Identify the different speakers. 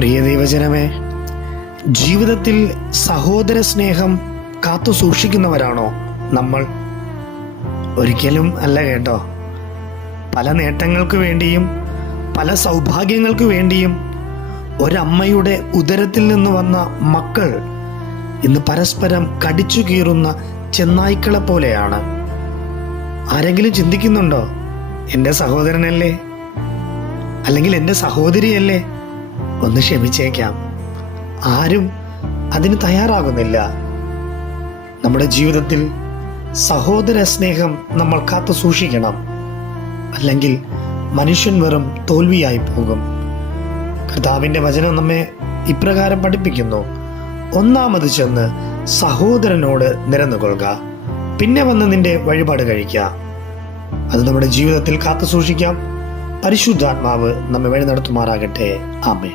Speaker 1: പ്രിയ ദൈവജനമേ ജീവിതത്തിൽ സഹോദര സ്നേഹം കാത്തു സൂക്ഷിക്കുന്നവരാണോ നമ്മൾ? ഒരിക്കലും അല്ല കേട്ടോ. പല നേട്ടങ്ങൾക്ക് വേണ്ടിയും പല സൗഭാഗ്യങ്ങൾക്ക് വേണ്ടിയും ഒരമ്മയുടെ ഉദരത്തിൽ നിന്ന് വന്ന മക്കൾ ഇന്ന് പരസ്പരം കടിച്ചു കീറുന്ന ചെന്നായ്ക്കളെ പോലെയാണ്. ആരെങ്കിലും ചിന്തിക്കുന്നുണ്ടോ? എന്റെ സഹോദരനല്ലേ? അല്ലെങ്കിൽ എന്റെ സഹോദരിയല്ലേ? ഒന്ന് ക്ഷമിച്ചേക്കാം. ആരും അതിന് തയ്യാറാകുന്നില്ല. നമ്മുടെ ജീവിതത്തിൽ സഹോദര സ്നേഹം നമ്മൾ കാത്തു സൂക്ഷിക്കണം. അല്ലെങ്കിൽ മനുഷ്യൻ വെറും തോൽവിയായി പോകും. കർത്താവിന്റെ വചനം നമ്മെ ഇപ്രകാരം പഠിപ്പിക്കുന്നു. ഒന്നാമത് ചെന്ന് സഹോദരനോട് നിരന്നുകൊള്ളുക. പിന്നെ വന്ന് നിന്റെ വഴിപാട് കഴിക്കുക. അത് നമ്മുടെ ജീവിതത്തിൽ കാത്തു സൂക്ഷിക്കാം. പരിശുദ്ധാത്മാവ് നമ്മെ വഴി നടത്തുമാറാകട്ടെ. ആമേ